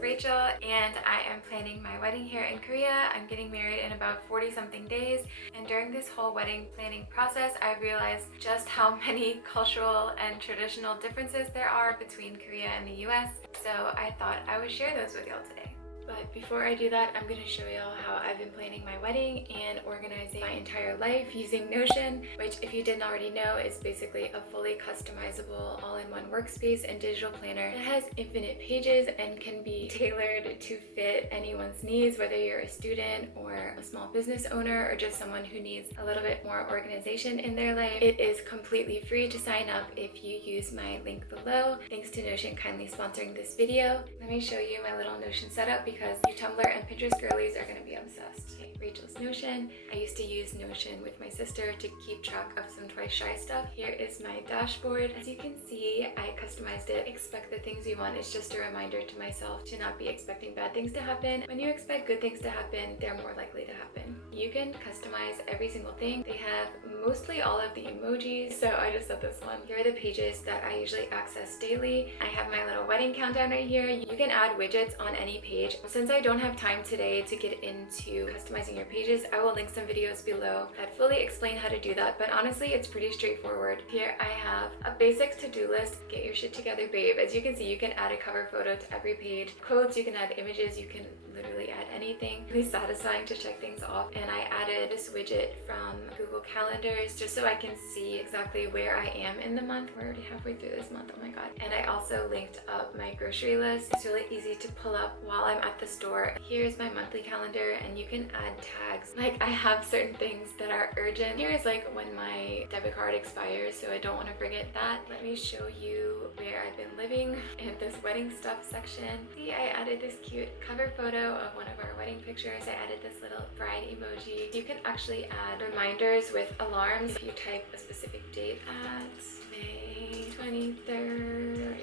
Rachel and I am planning my wedding here in Korea. I'm getting married in about 40 something days, and during this whole wedding planning process I realized just how many cultural and traditional differences there are between Korea and the US, so I thought I would share those with y'all today. But before I do that, I'm going to show y'all how I've been planning my wedding and organizing my entire life using Notion, which if you didn't already know is basically a fully customizable all-in-one workspace and digital planner. It has infinite pages and can be tailored to fit anyone's needs, whether you're a student or a small business owner or just someone who needs a little bit more organization in their life. It is completely free to sign up if you use my link below. Thanks to Notion kindly sponsoring this video. Let me show you my little Notion setup because you Tumblr and Pinterest girlies are going to be obsessed. Okay, Rachel's Notion. I used to use Notion with my sister to keep track of some Twice Shy stuff. Here is my dashboard. As you can see, I customized it. Expect the things you want. It's just a reminder to myself to not be expecting bad things to happen. When you expect good things to happen, they're more likely to happen. You can customize every single thing. They have mostly all of the emojis, so I just set this one. Here are the pages that I usually access daily. I have my little wedding countdown right here. You can add widgets on any page. Since I don't have time today to get into customizing your pages, I will link some videos below that fully explain how to do that, but honestly it's pretty straightforward. Here I have a basic to-do list. Get your shit together, babe. As you can see, you can add a cover photo to every page. Quotes, you can add images, you can literally add anything. Really satisfying to check things off. And I added this widget from Google Calendars just so I can see exactly where I am in the month. We're already halfway through this month, oh my god. And I also linked up my grocery list. It's really easy to pull up while I'm at the store. Here's my monthly calendar, and you can add tags. Like, I have certain things that are urgent. Here's like when my debit card expires, so I don't want to forget that. Let me show you where I've been living in this wedding stuff section. See, I added this cute cover photo of one of our wedding pictures. I added this little bride emoji. You can actually add reminders with alarms if you type a specific date at May 23rd.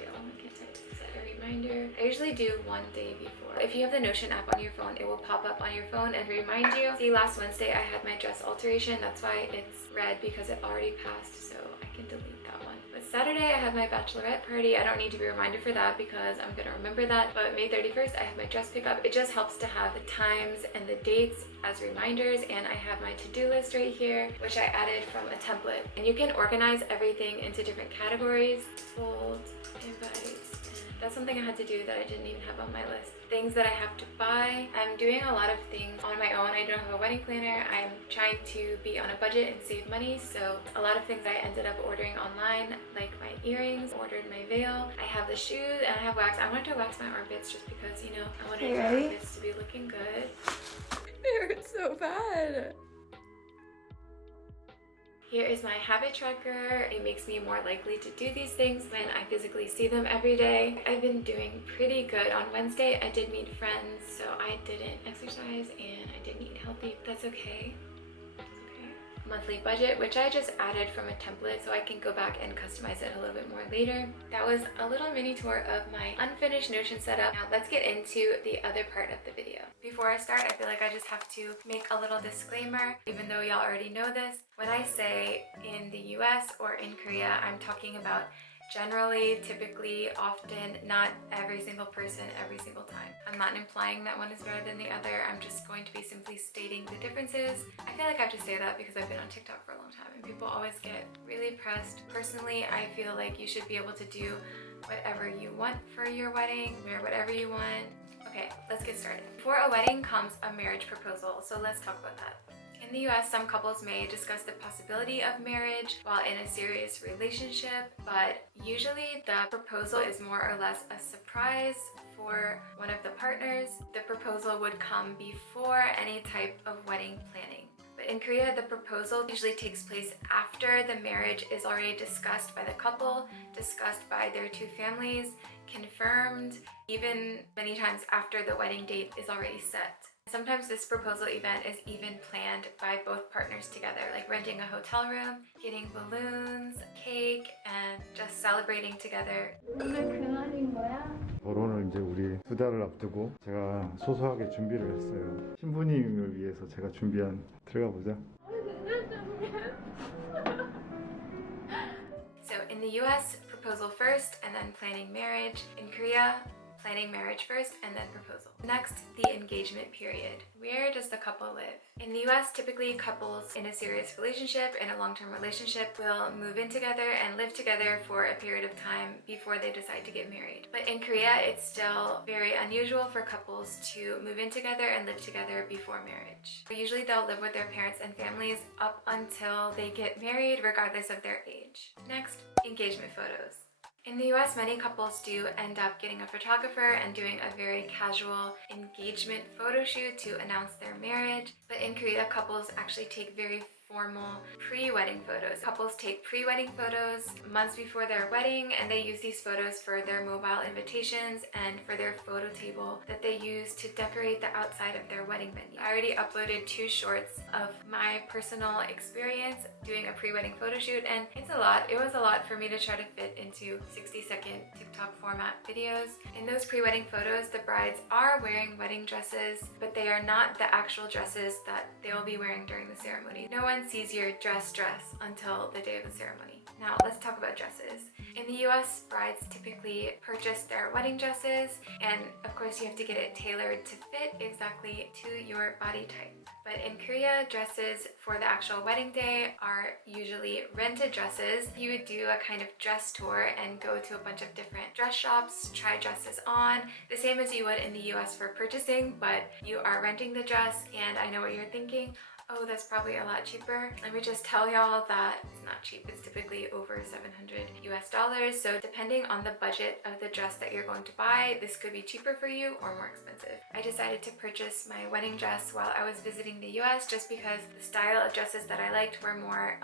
Reminder. I usually do one day before. If you have the Notion app on your phone, it will pop up on your phone and remind you. See, last Wednesday I had my dress alteration. That's why it's red, because it already passed, so I can delete that one. But Saturday I have my bachelorette party. I don't need to be reminded for that because I'm gonna remember that. But May 31st I have my dress pickup. It just helps to have the times and the dates as reminders, and I have my to-do list right here, which I added from a template. And you can organize everything into different categories. Fold, invites. That's something I had to do that I didn't even have on my list. Things that I have to buy. I'm doing a lot of things on my own. I don't have a wedding planner. I'm trying to be on a budget and save money, so a lot of things I ended up ordering online, like my earrings, ordered my veil. I have the shoes, and I have wax. I wanted to wax my armpits just because, you know, I wanted my armpits to be looking good. It hurts so bad. Here is my habit tracker. It makes me more likely to do these things when I physically see them every day. I've been doing pretty good. On Wednesday, I did meet friends, so I didn't exercise and I didn't eat healthy. That's okay. Monthly budget, which I just added from a template so I can go back and customize it a little bit more later. That was a little mini tour of my unfinished Notion setup. Now let's get into the other part of the video. Before I start, I feel like I just have to make a little disclaimer, even though y'all already know this. When I say in the US or in Korea, I'm talking about generally, typically, often, not every single person every single time. I'm not implying that one is better than the other. I'm just going to be simply stating the differences. I feel like I have to say that because I've been on TikTok for a long time and people always get really pressed. Personally, I feel like you should be able to do whatever you want for your wedding, wear whatever you want. Okay, let's get started. Before a wedding comes a marriage proposal, so let's talk about that. In the US, some couples may discuss the possibility of marriage while in a serious relationship, but usually the proposal is more or less a surprise for one of the partners. The proposal would come before any type of wedding planning. But in Korea, the proposal usually takes place after the marriage is already discussed by the couple, discussed by their two families, confirmed, even many times after the wedding date is already set. Sometimes this proposal event is even planned by both partners together, like renting a hotel room, getting balloons, cake, and just celebrating together. 결혼을 이제 우리 2달을 앞두고 제가 소소하게 준비를 했어요. 신부님을 위해서 제가 준비한 들어가 보자. So in the US, proposal first and then planning marriage. In Korea, planning marriage first and then proposal. Next, the engagement period. Where does the couple live? In the US, typically couples in a serious relationship, in a long-term relationship, will move in together and live together for a period of time before they decide to get married. But in Korea, it's still very unusual for couples to move in together and live together before marriage. Usually they'll live with their parents and families up until they get married, regardless of their age. Next, engagement photos. In the US, many couples do end up getting a photographer and doing a very casual engagement photo shoot to announce their marriage. But in Korea, couples actually take very formal pre-wedding photos. Couples take pre-wedding photos months before their wedding, and they use these photos for their mobile invitations and for their photo table that they use to decorate the outside of their wedding venue. I already uploaded 2 shorts of my personal experience doing a pre-wedding photo shoot, and it's a lot. It was a lot for me to try to fit into 60-second TikTok format videos. In those pre-wedding photos, the brides are wearing wedding dresses, but they are not the actual dresses that they will be wearing during the ceremony. No one sees your dress until the day of the ceremony. Now let's talk about dresses. In the US, brides typically purchase their wedding dresses, and of course you have to get it tailored to fit exactly to your body type. But in Korea, dresses for the actual wedding day are usually rented dresses. You would do a kind of dress tour and go to a bunch of different dress shops, try dresses on, the same as you would in the US for purchasing, but you are renting the dress. And I know what you're thinking. Oh, that's probably a lot cheaper. Let me just tell y'all that it's not cheap. It's typically over $700. So depending on the budget of the dress that you're going to buy, this could be cheaper for you or more expensive. I decided to purchase my wedding dress while I was visiting the US just because the style of dresses that I liked were more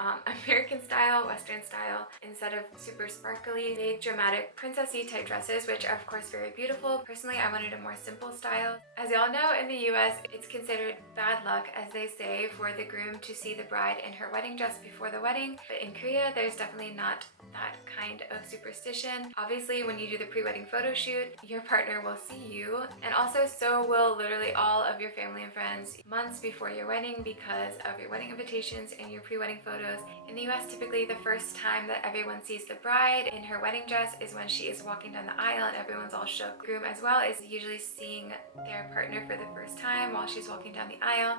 American style, Western style, instead of super sparkly, big, dramatic, princessy type dresses, which are of course very beautiful. Personally, I wanted a more simple style. As y'all know, in the US, it's considered bad luck, as they say, for the groom to see the bride in her wedding dress before the wedding. But in Korea, there's definitely not that kind of superstition. Obviously, when you do the pre-wedding photo shoot, your partner will see you, and also so will literally all of your family and friends months before your wedding because of your wedding invitations and your pre-wedding photos. In the US, typically the first time that everyone sees the bride in her wedding dress is when she is walking down the aisle and everyone's all shook. The groom as well is usually seeing their partner for the first time while she's walking down the aisle.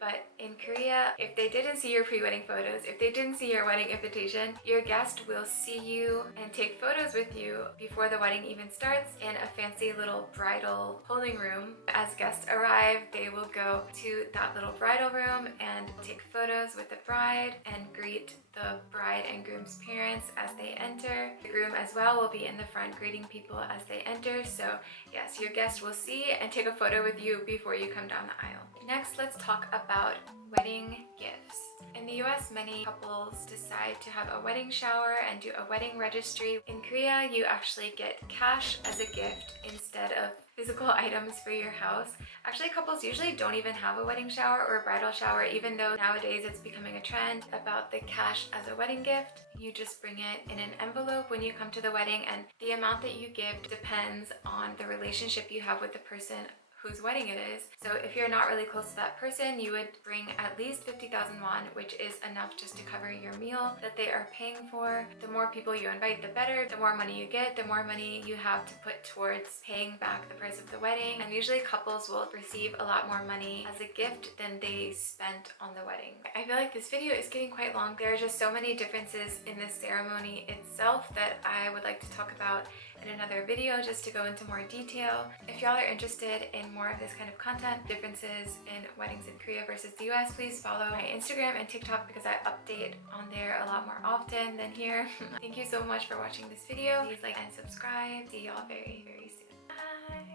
But in Korea, if they didn't see your pre-wedding photos, if they didn't see your wedding invitation, your guest will see you and take photos with you before the wedding even starts in a fancy little bridal holding room. As guests arrive, they will go to that little bridal room and take photos with the bride and greet the bride and groom's parents as they enter. The groom as well will be in the front greeting people as they enter. So yes, your guest will see and take a photo with you before you come down the aisle. Next, let's talk about wedding gifts. In the US, many couples decide to have a wedding shower and do a wedding registry. In Korea, you actually get cash as a gift instead of physical items for your house. Actually, couples usually don't even have a wedding shower or a bridal shower, even though nowadays it's becoming a trend about the cash as a wedding gift. You just bring it in an envelope when you come to the wedding, and the amount that you give depends on the relationship you have with the person whose wedding it is. So if you're not really close to that person, you would bring at least 50,000 won, which is enough just to cover your meal that they are paying for. The more people you invite, the better. The more money you get, the more money you have to put towards paying back the price of the wedding. And usually couples will receive a lot more money as a gift than they spent on the wedding. I feel like this video is getting quite long. There are just so many differences in this ceremony itself that I would like to talk about in another video just to go into more detail. If y'all are interested in more of this kind of content, differences in weddings in Korea versus the US, please follow my Instagram and TikTok because I update on there a lot more often than here. Thank you so much for watching this video. Please like and subscribe. See y'all very, very soon. Bye!